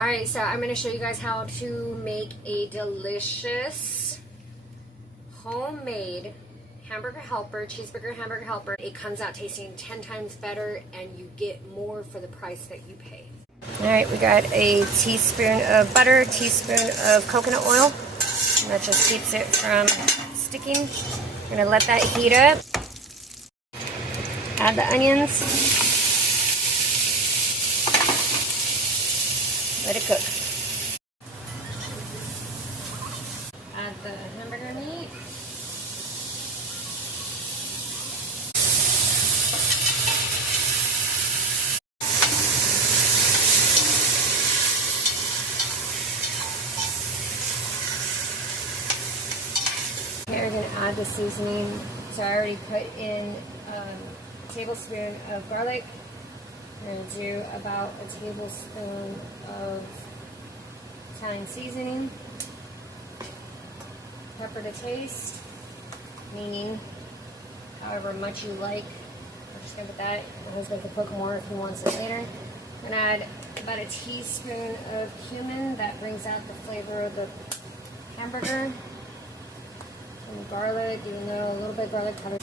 Alright, so I'm going to show you guys how to make a delicious homemade hamburger helper, cheeseburger hamburger helper. It comes out tasting 10 times better and you get more for the price that you pay. Alright, we got a teaspoon of butter, teaspoon of coconut oil. And that just keeps it from sticking. We're going to let that heat up. Add the onions. Let it cook. Add the hamburger meat. Here we're going to add the seasoning. So I already put in a tablespoon of garlic. We're going to do about a tablespoon of Italian seasoning, pepper to taste, meaning however much you like. I'm just going to put that. My husband can put more if he wants it later. I'm going to add about a teaspoon of cumin. That brings out the flavor of the hamburger. Some garlic, even though a little bit of garlic powder.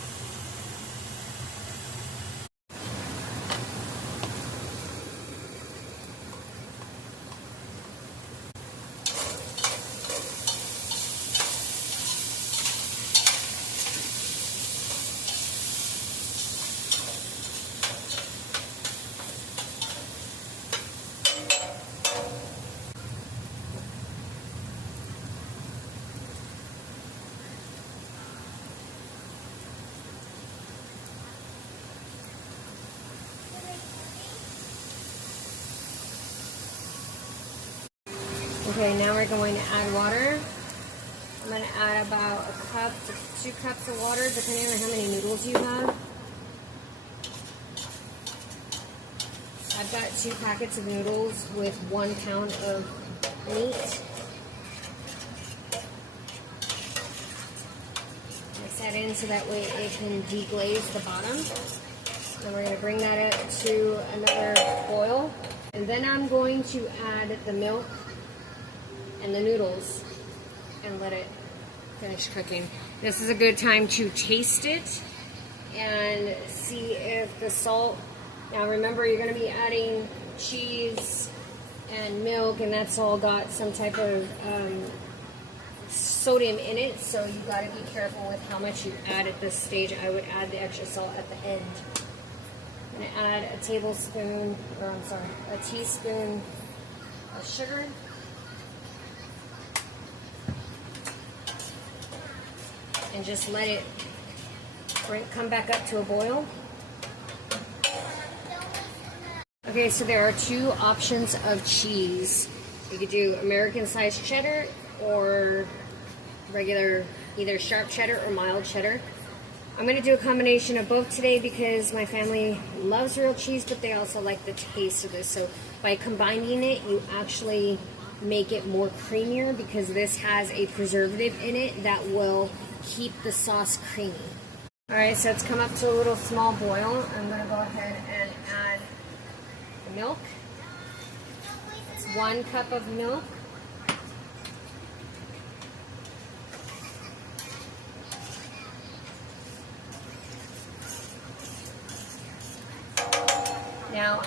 Okay, now we're going to add water. I'm going to add about a cup to 2 cups of water, depending on how many noodles you have. I've got 2 packets of noodles with 1 pound of meat. Mix that in so that way it can deglaze the bottom. Then we're going to bring that up to another boil. And then I'm going to add the milk and the noodles and let it finish cooking. This is a good time to taste it and see if the salt, now remember you're going to be adding cheese and milk, and that's all got some type of sodium in it, so you got to be careful with how much you add at this stage. I would add the extra salt at the end. I'm going to add a teaspoon of sugar. And just let it come back up to a boil. Okay, so there are 2 options of cheese. You could do American sliced cheddar or regular, either sharp cheddar or mild cheddar. I'm going to do a combination of both today because my family loves real cheese, but they also like the taste of this. So by combining it, you actually make it more creamier because this has a preservative in it that will keep the sauce creamy. Alright, so it's come up to a little small boil. I'm going to go ahead and add the milk. It's 1 cup of milk. Now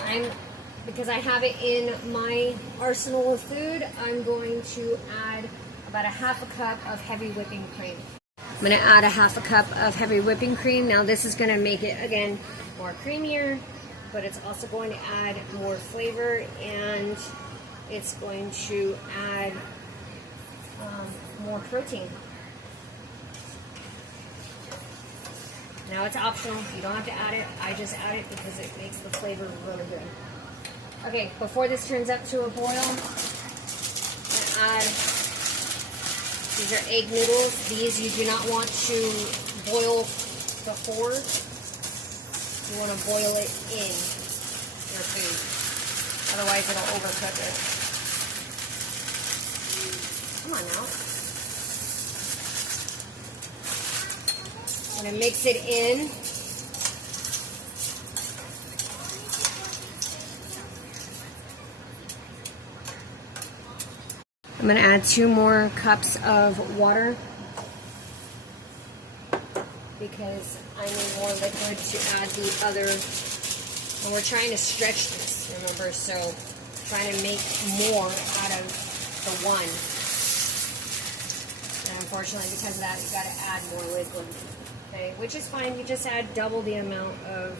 because I have it in my arsenal of food, I'm going to add about a 1/2 cup of heavy whipping cream. I'm going to add a 1/2 cup of heavy whipping cream. Now this is going to make it, again, more creamier, but it's also going to add more flavor, and it's going to add more protein. Now it's optional. You don't have to add it. I just add it because it makes the flavor really good. Okay, before this turns up to a boil, I'm going to add, these are egg noodles. These you do not want to boil before. You want to boil it in your food. Otherwise it'll overcook it. Come on now. I'm going to mix it in. I'm gonna add 2 more cups of water because I need more liquid to add the other. And we're trying to stretch this, remember, so trying to make more out of the one. And unfortunately, because of that, you gotta add more liquid. Okay, which is fine, you just add double the amount of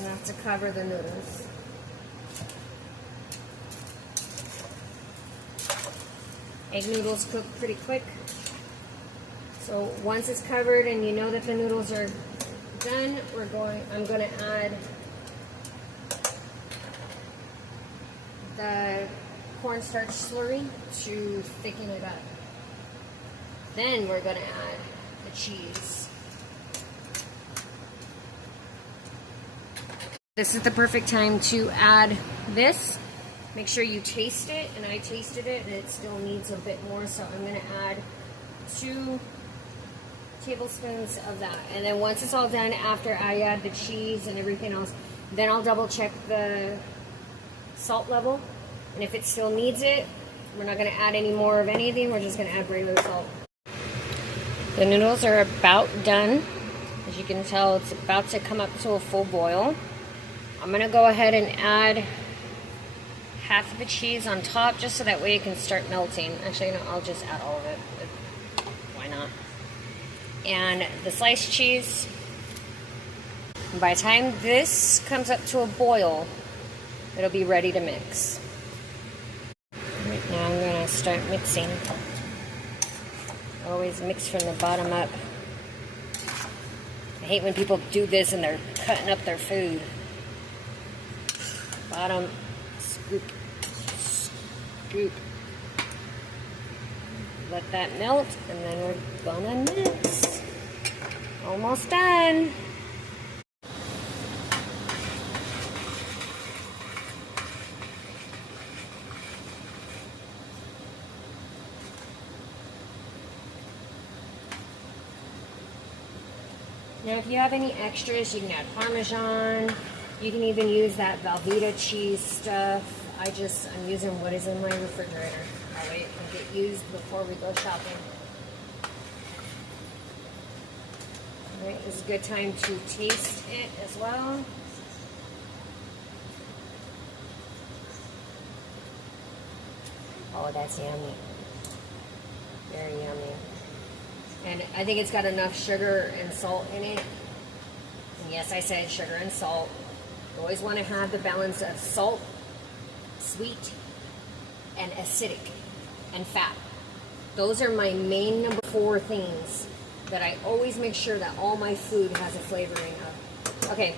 enough to cover the noodles. Egg noodles cook pretty quick. So once it's covered and you know that the noodles are done, I'm going to add the cornstarch slurry to thicken it up. Then we're going to add the cheese. This is the perfect time to add this. Make sure you taste it, and I tasted it and it still needs a bit more, so I'm gonna add 2 tablespoons of that. And then once it's all done, after I add the cheese and everything else, then I'll double check the salt level. And if it still needs it, we're not gonna add any more of anything, we're just gonna add regular salt. The noodles are about done. As you can tell, it's about to come up to a full boil. I'm gonna go ahead and add half of the cheese on top just so that way it can start melting. Actually, no, I'll just add all of it. Why not? And the sliced cheese. And by the time this comes up to a boil, it'll be ready to mix. Right now I'm gonna start mixing. Always mix from the bottom up. I hate when people do this and they're cutting up their food. Bottom, scoop, scoop. Let that melt, and then we're gonna mix. Almost done. Now, if you have any extras, you can add Parmesan. You can even use that Velveeta cheese stuff. I'm using what is in my refrigerator. That way it can get used before we go shopping. Alright, this is a good time to taste it as well. Oh, that's yummy. Very yummy. And I think it's got enough sugar and salt in it. And yes, I said sugar and salt. You always want to have the balance of salt, sweet, and acidic, and fat. Those are my main number 4 things that I always make sure that all my food has a flavoring of. Okay,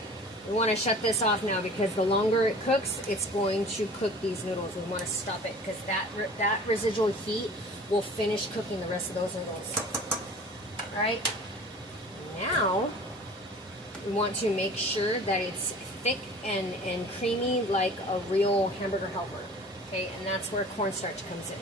we want to shut this off now because the longer it cooks, it's going to cook these noodles. We want to stop it because that residual heat will finish cooking the rest of those noodles. All right, now we want to make sure that it's thick and creamy like a real hamburger helper. Okay, and that's where cornstarch comes in.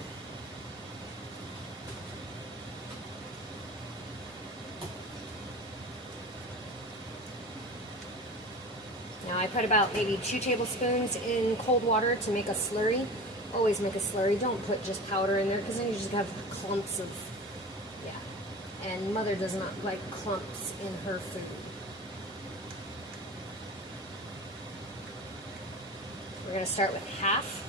Now I put about maybe 2 tablespoons in cold water to make a slurry. Always make a slurry. Don't put just powder in there because then you just have clumps of, yeah. And Mother does not like clumps in her food. We're going to start with half.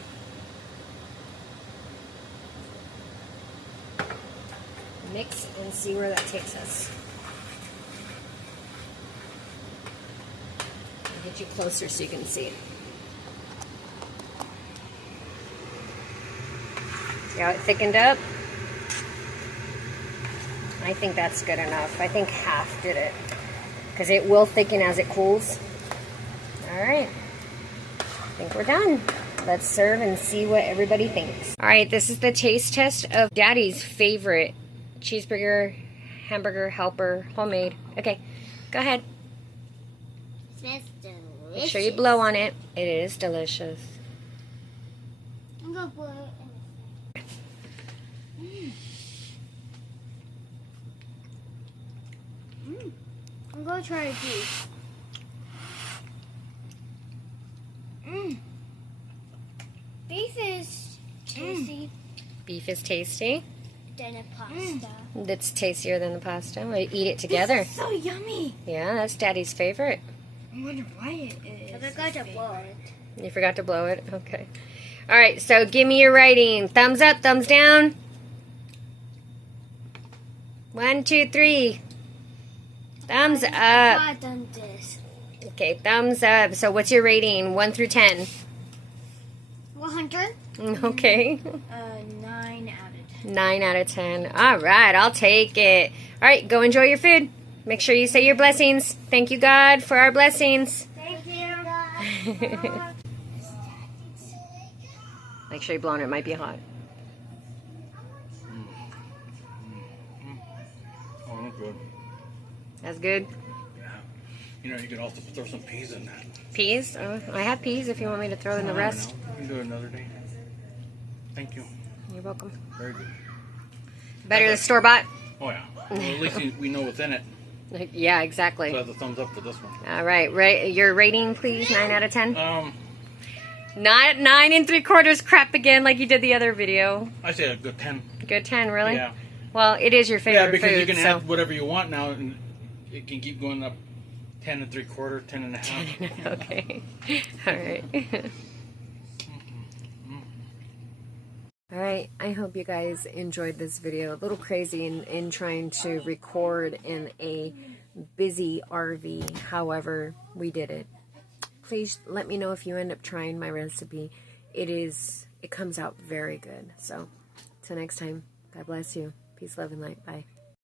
Mix and see where that takes us. I'll get you closer so you can see. See how it thickened up? I think that's good enough. I think half did it because it will thicken as it cools. All right. I think we're done. Let's serve and see what everybody thinks. All right, this is the taste test of Daddy's favorite cheeseburger, hamburger helper, homemade. Okay, go ahead. Smells delicious. Make sure you blow on it. It is delicious. I'm gonna blow it. I'm gonna try a juice. Beef is tasty Beef is tasty. than a pasta. It's tastier than the pasta. We eat it together. This is so yummy. Yeah, that's Daddy's favorite. I wonder why it is. I forgot to blow it. You forgot to blow it? Okay. All right, so give me your rating. Thumbs up, thumbs down. 1, 2, 3. Thumbs up. I've done this. Okay, thumbs up. So what's your rating? 1 through 10. 100. Okay. 9 out of 10. 9 out of 10. All right, I'll take it. All right, go enjoy your food. Make sure you say your blessings. Thank you, God, for our blessings. Thank you. Make sure you blow on it. It might be hot. Oh, that's good. That's good. Yeah. You know, you could also throw some peas in that. Peas? Oh, I have peas if you want me to throw in the rest. We can do it another day. Thank you. You're welcome. Very good. Better than store-bought? Oh, yeah. Well, at least we know what's in it. Yeah, exactly. So the thumbs up for this one. All right. Your rating, please. 9 out of 10? Not 9 3/4 crap again like you did the other video. I say a good 10. Good 10, really? Yeah. Well, it is your favorite Yeah, because food, you can so. add whatever you want now, and it can keep going up 10 3/4, 10 and a half. Okay. All right. All right, I hope you guys enjoyed this video. A little crazy in trying to record in a busy RV. However, we did it. Please let me know if you end up trying my recipe. It comes out very good. So, till next time, God bless you. Peace, love, and light. Bye.